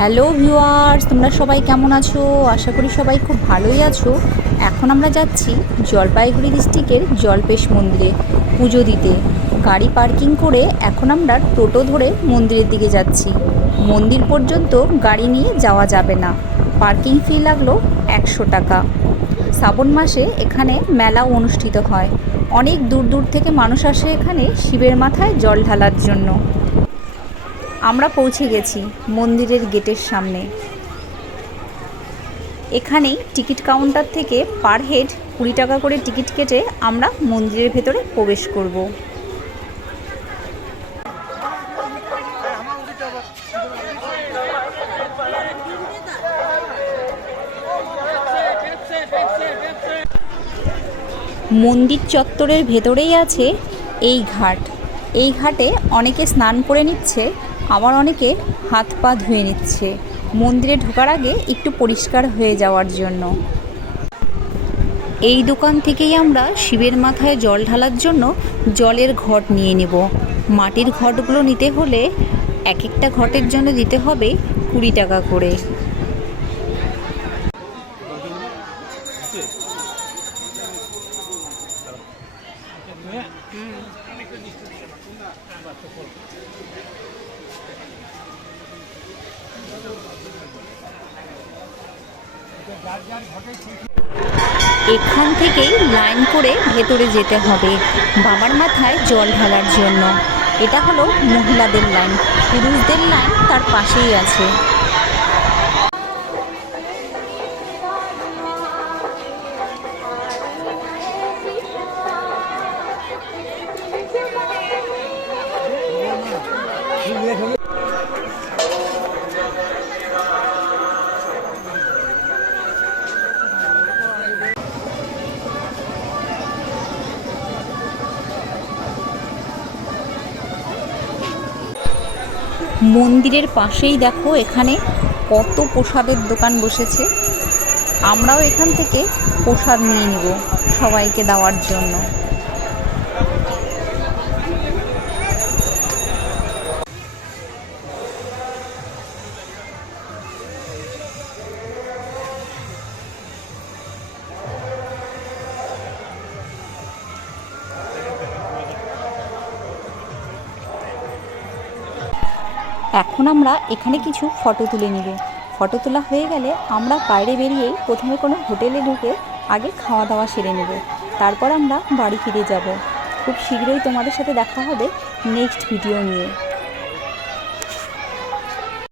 Hello viewers, তোমরা সবাই কেমন আছো? আশা করি সবাই খুব ভালোই আছো। এখন আমরা যাচ্ছি জলপাইগুড়ি ডিস্ট্রিক্টের জলপেশ মন্দিরে পুজো দিতে। গাড়ি পার্কিং করে এখন আমরা টোটো ধরে মন্দিরের দিকে যাচ্ছি। মন্দির পর্যন্ত গাড়ি নিয়ে যাওয়া যাবে না। পার্কিং ফি লাগল একশো টাকা। শ্রাবণ মাসে এখানে মেলা অনুষ্ঠিত হয়। অনেক দূর দূর থেকে মানুষ আসে এখানে শিবের মাথায় জল ঢালার জন্য। আমরা পৌঁছে গেছি মন্দিরের গেটের সামনে। এখানেই টিকিট কাউন্টার থেকে পার হেড কুড়ি টাকা করে টিকিট কেটে আমরা মন্দিরের ভেতরে প্রবেশ করব। মন্দির চত্বরের ভেতরেই আছে এই ঘাট। এই ঘাটে অনেকে স্নান করে নিচ্ছে, আবার অনেকে হাত পা ধুয়ে নিচ্ছে। মন্দিরে ঢোকার আগে একটু পরিষ্কার হয়ে যাওয়ার জন্য। এই দোকান থেকেই আমরা শিবের মাথায় জল ঢালার জন্য জলের ঘট নিয়ে নেব। মাটির ঘটগুলো নিতে হলে এক একটা ঘটের জন্য দিতে হবে কুড়ি টাকা করে। এখান থেকেই লাইন করে ভেতরে যেতে হবে। বাবার মাথায় জল ঢালার জন্য। এটা হলো মহিলাদের লাইন। পুরুষদের লাইন তার পাশেই আছে। মন্দিরের পাশেই দেখো এখানে কত প্রসাদের দোকান বসেছে। আমরাও এখান থেকে প্রসাদ নিয়ে নিব সবাইকে দেওয়ার জন্য। এখন আমরা এখানে কিছু ফটো তুলে নিব। ফটো তোলা হয়ে গেলে আমরা বাইরে বেরিয়েই প্রথমে কোনো হোটেলে ঢুকে আগে খাওয়া দাওয়া সেরে নেব। তারপর আমরা বাড়ি ফিরে যাব। খুব শীঘ্রই তোমাদের সাথে দেখা হবে নেক্সট ভিডিও নিয়ে।